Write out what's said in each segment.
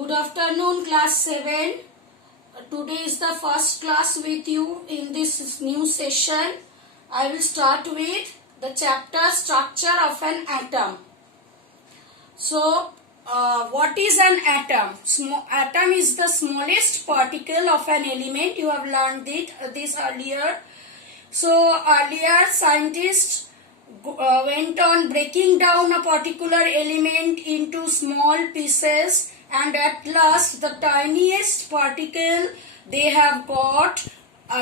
Good afternoon, class 7. Today is the first class with you in this new session. I will start with the chapter Structure of an Atom. So, what is an atom? Atom is the smallest particle of an element. You have learned this earlier. So, earlier scientists went on breaking down a particular element into small pieces, and at last the tiniest particle they have got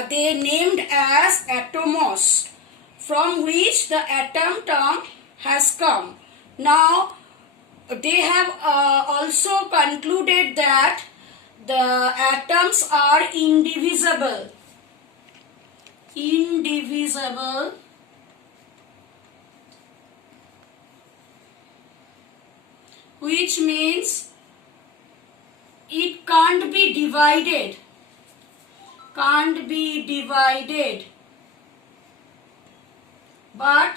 they named as atomos, from which the atom term has come. Now they have also concluded that the atoms are indivisible, which means it can't be divided. But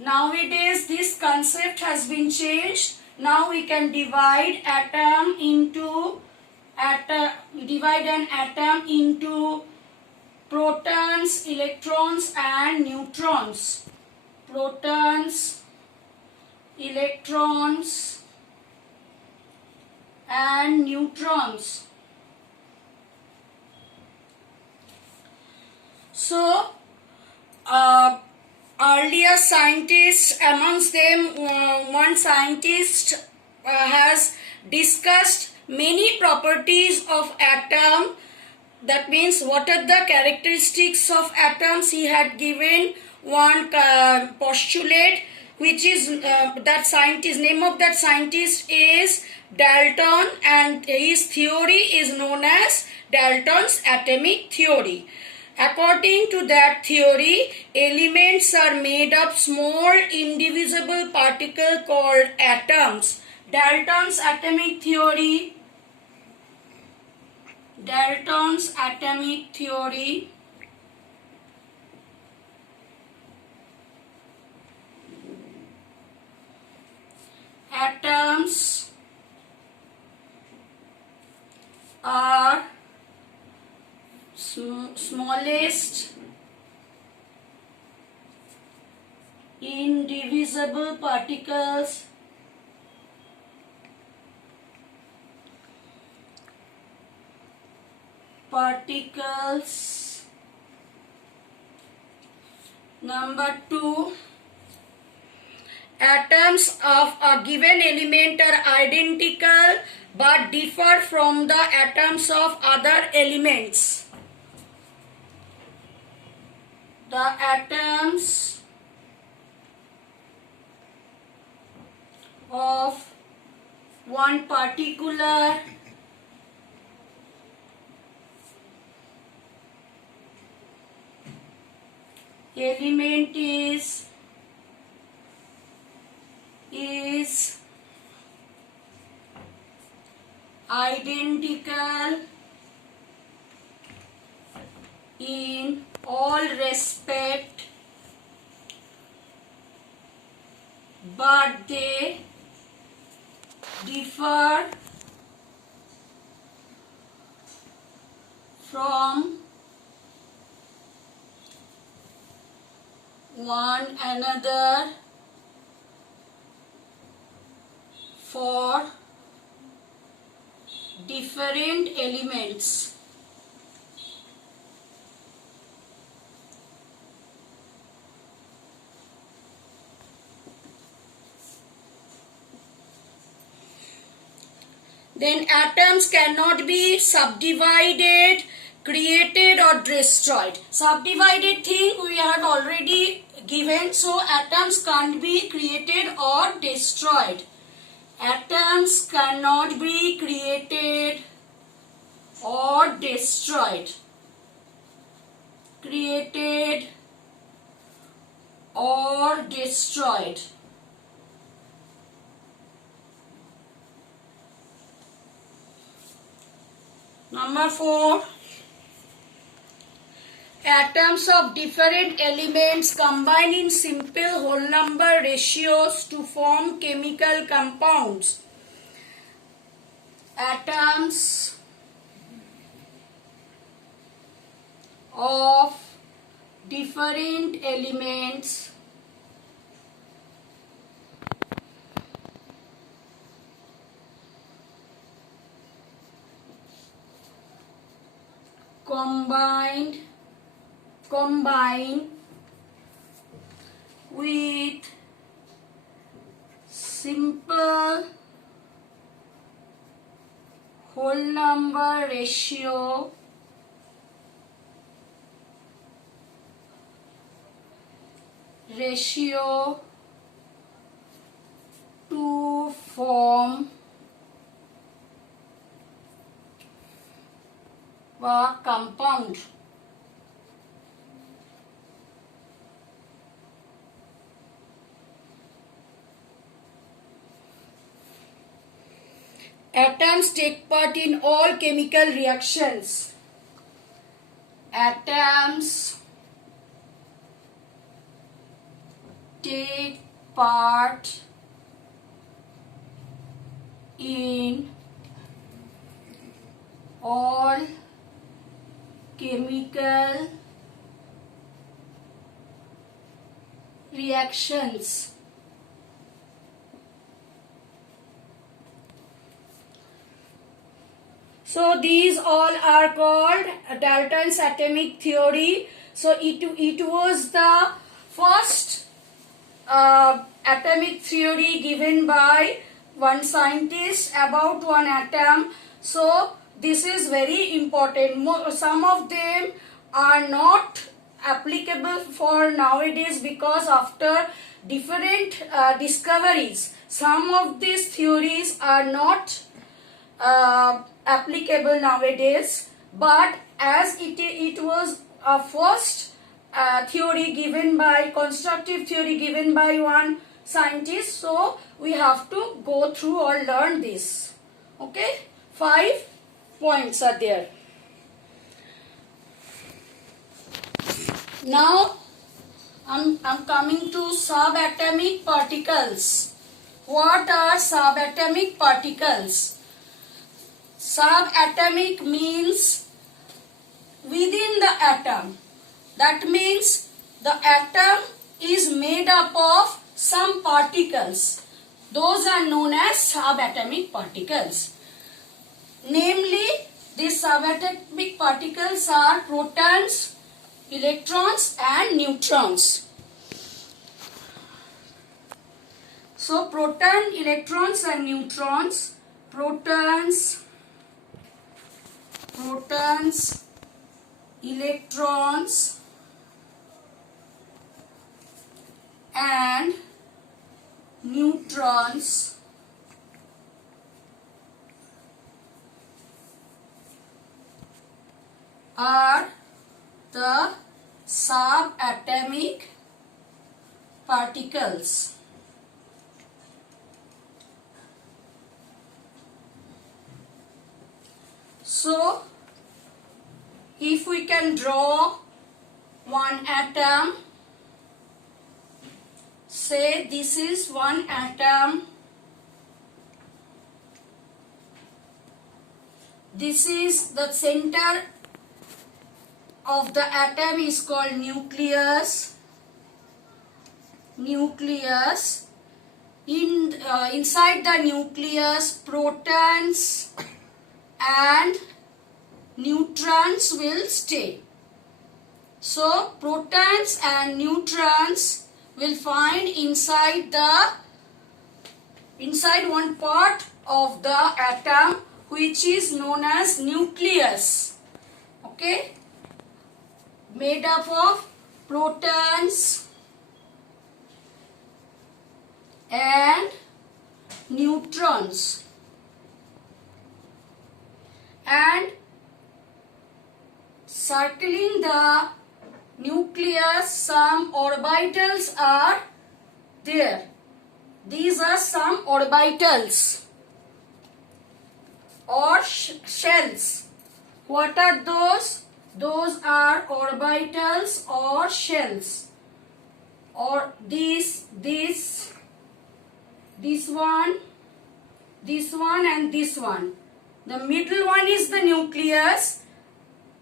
nowadays this concept has been changed. Now we can divide an atom into protons, electrons and neutrons. Protons, electrons and neutrons. So earlier scientists, amongst them one scientist has discussed many properties of atom. That means what are the characteristics of atoms. He had given one postulate, which is name of that scientist is Dalton, and his theory is known as Dalton's atomic theory. According to that theory, elements are made of small indivisible particles called atoms. Dalton's atomic theory. Atoms are smallest indivisible particles Number 2, atoms of a given element are identical but differ from the atoms of other elements. The atoms of one particular element is identical in all respect, but they differ from one another for different elements. Then atoms cannot be subdivided, created or destroyed. Subdivided thing we have already given, so atoms can't be created or destroyed. Atoms cannot be created or destroyed. Number 4, atoms of different elements combine in simple whole number ratios to form chemical compounds. atoms of different elements combine with simple whole number ratio to form a compound. Atoms take part in all chemical reactions. Atoms take part in all chemical reactions. So these all are called Dalton's atomic theory. So it was the first atomic theory given by one scientist about one atom. So this is very important. Some of them are not applicable for nowadays because after different discoveries, some of these theories are not applicable nowadays, but as it was a first theory given by constructive theory given by one scientist, so we have to go through or learn this. Okay, 5 points are there. Now I'm coming to subatomic particles. What are subatomic particles? Subatomic means within the atom. That means the atom is made up of some particles. Those are known as subatomic particles. Namely, these subatomic particles are protons, electrons and neutrons. So proton, electrons and neutrons. Protons, electrons and neutrons are the subatomic particles. So, if we can draw one atom, say this is one atom, this is the center of the atom is called nucleus. Inside the nucleus, protons and neutrons will stay. So protons and neutrons will find inside one part of the atom which is known as nucleus. Okay, made up of protons and neutrons, and circling the nucleus some orbitals are there. These are some orbitals or shells. What are those? Those are orbitals or shells. Or this one and this one. The middle one is the nucleus.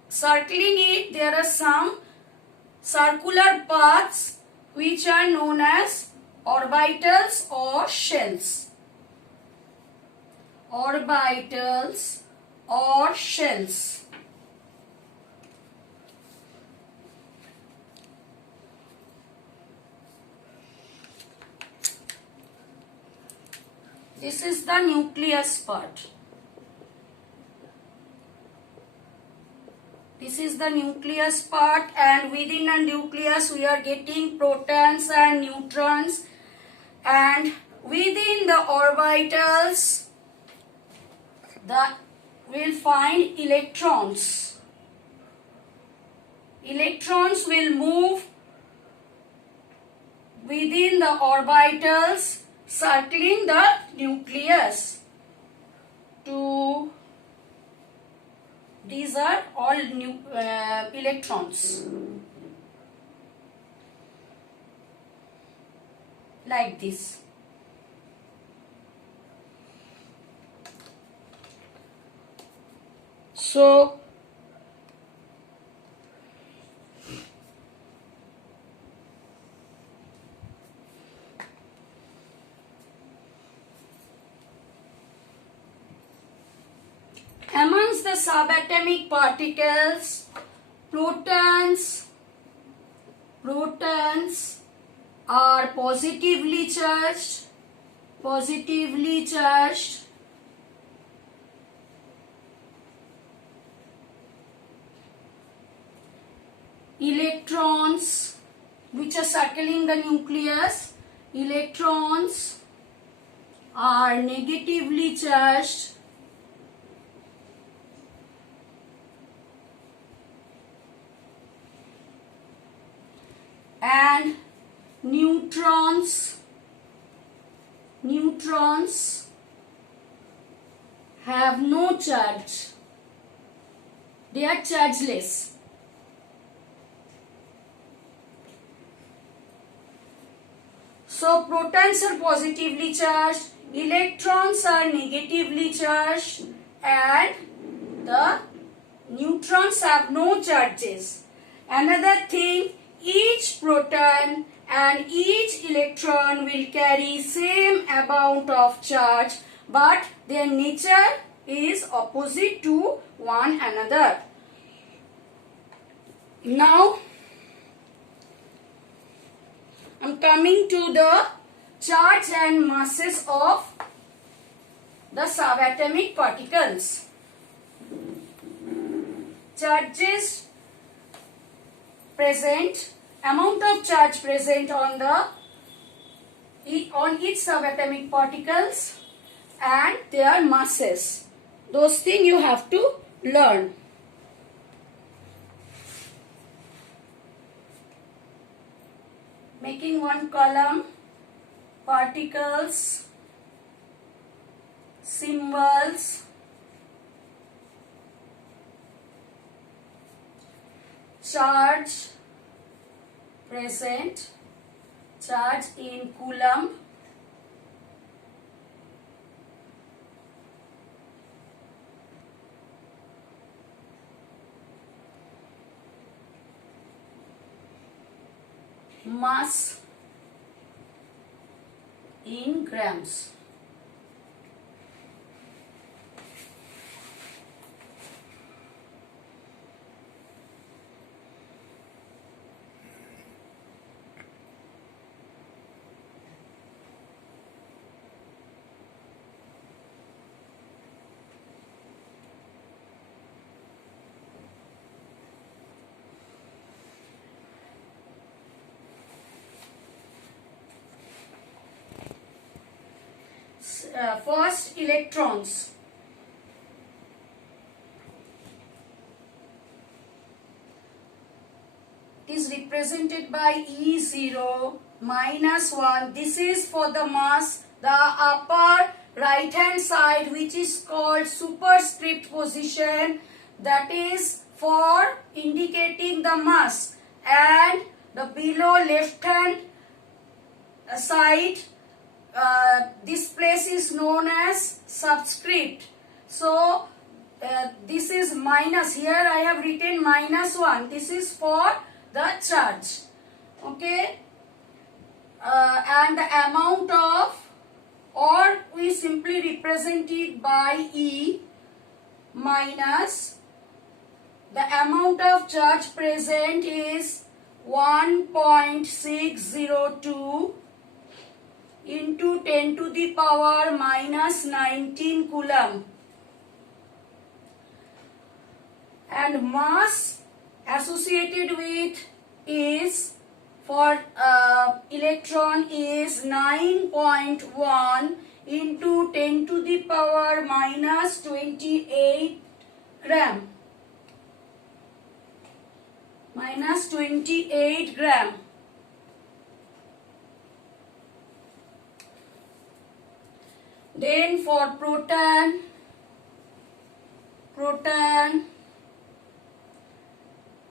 Circling it, there are some circular paths which are known as orbitals or shells. Orbitals or shells. This is the nucleus part. This is the nucleus part, and within the nucleus we are getting protons and neutrons, and within the orbitals we'll find electrons. Electrons will move within the orbitals circling the nucleus. These are all electrons. Like this. So, amongst the subatomic particles, protons are positively charged. Electrons, which are circling the nucleus, electrons are negatively charged. And neutrons have no charge. They are chargeless. So protons are positively charged, electrons are negatively charged, and the neutrons have no charges. Another thing, each proton and each electron will carry same amount of charge, but their nature is opposite to one another. Now, I am coming to the charge and masses of the subatomic particles. Charges present, amount of charge present on each subatomic particles, and their masses. Those things you have to learn. Making one column, particles, symbols, charge present, charge in coulomb, mass in grams. First, electrons. It is represented by E0 minus 1. This is for the mass, the upper right hand side, which is called superscript position, that is for indicating the mass, and the below left hand side, this place is known as subscript. So this is minus. Here I have written -1. This is for the charge. Okay. And the amount of, or we simply represent it by E minus the amount of charge present is 1.602 into 10 to the power minus 19 coulomb. And mass associated with is for electron is 9.1 into 10 to the power minus 28 gram. Minus 28 gram. Then for proton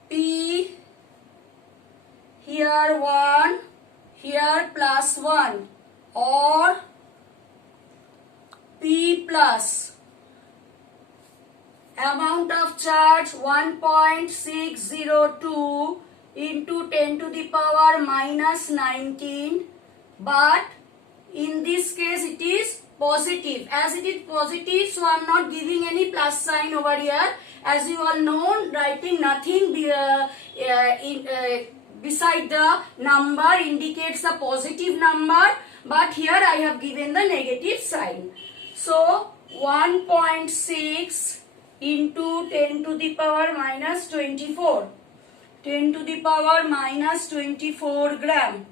P, here 1, here +1, or P plus amount of charge 1.602 into 10 to the power minus 19, but in this case it is positive. As it is positive, so I am not giving any plus sign over here. As you all know, writing nothing beside the number indicates the positive number, but here I have given the negative sign. So 1.6 into 10 to the power minus 24. 10 to the power minus 24 gram.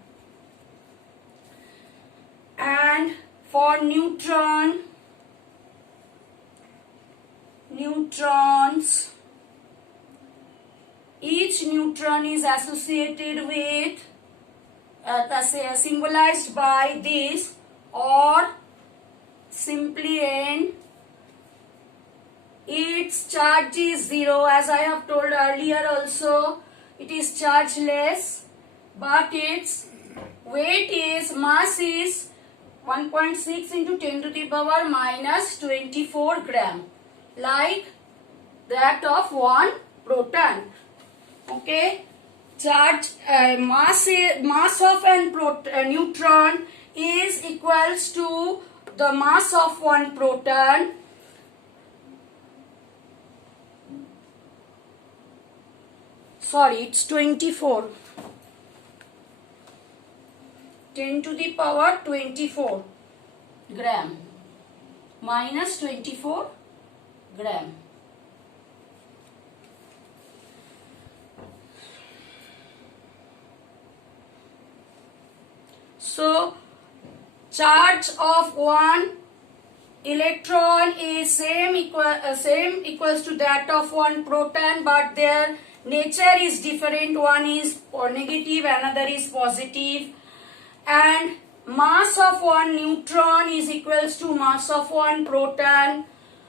And for neutrons, each neutron is associated with, symbolized by this, or simply N. Its charge is 0, as I have told earlier also. It is chargeless, but its weight is, mass is 1.6 into 10 to the power minus 24 gram, like that of one proton. Okay, charge mass of an neutron is equals to the mass of one proton. Sorry, it's 24. 10 to the power 24 gram minus 24 gram. So charge of one electron is same equals to that of one proton, but their nature is different. One is negative, another is positive. And mass of one neutron is equals to mass of one proton,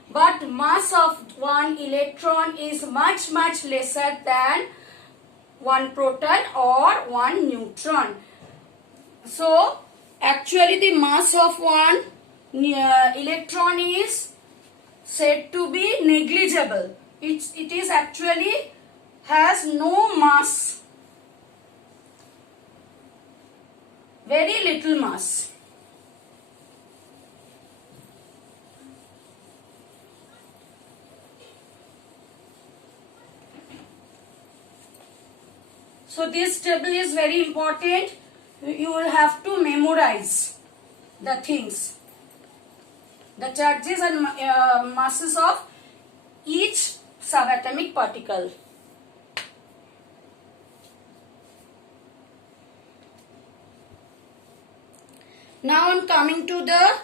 but mass of one electron is much lesser than one proton or one neutron. So actually the mass of one electron is said to be negligible. It is actually has no mass, very little mass. So this table is very important. You will have to memorize the things, the charges and masses of each subatomic particle. Now I am coming to the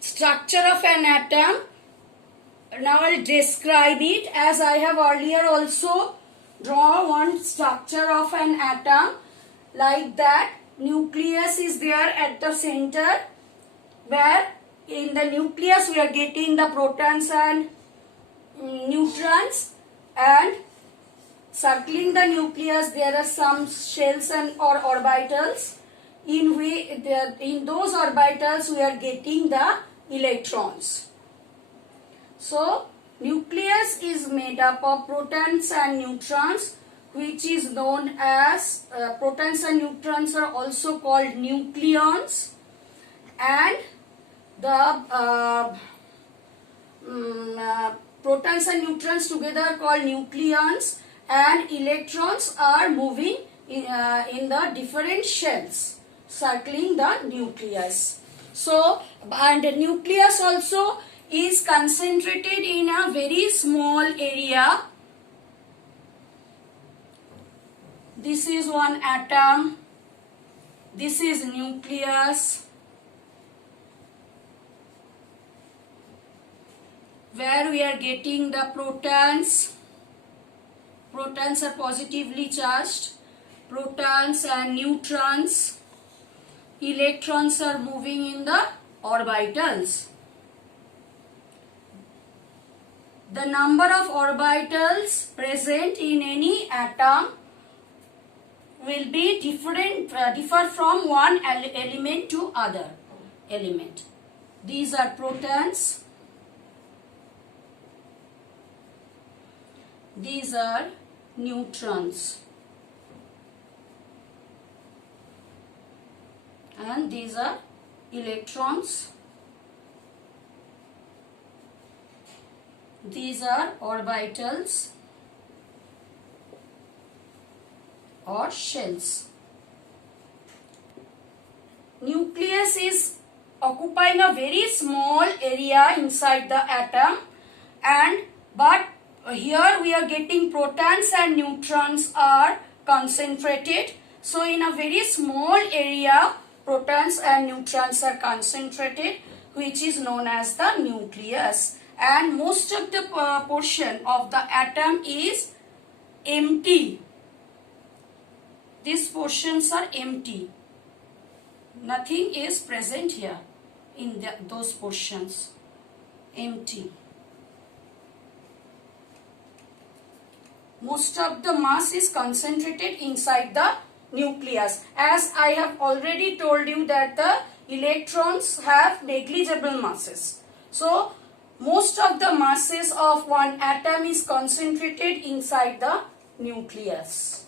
structure of an atom. Now I will describe it, as I have earlier also drawn one structure of an atom like that. Nucleus is there at the center, where in the nucleus we are getting the protons and neutrons, and circling the nucleus there are some shells and or orbitals. In those orbitals we are getting the electrons. So nucleus is made up of protons and neutrons, which is known as protons and neutrons are also called nucleons, and the protons and neutrons together are called nucleons, and electrons are moving in the different shells circling the nucleus. So, and the nucleus also is concentrated in a very small area. This is one atom. This is nucleus, where we are getting the protons. Protons are positively charged. Protons and neutrons. Electrons are moving in the orbitals. The number of orbitals present in any atom will be differ from one element to other element. These are protons. These are neutrons. And these are electrons. These are orbitals or shells. Nucleus is occupying a very small area inside the atom, but here we are getting protons and neutrons are concentrated. So in a very small area, protons and neutrons are concentrated, which is known as the nucleus. And most of the portion of the atom is empty. These portions are empty. Nothing is present here in those portions. Empty. Most of the mass is concentrated inside the nucleus. As I have already told you that the electrons have negligible masses. So, most of the masses of one atom is concentrated inside the nucleus.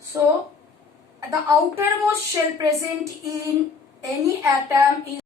So, the outermost shell present in any atom is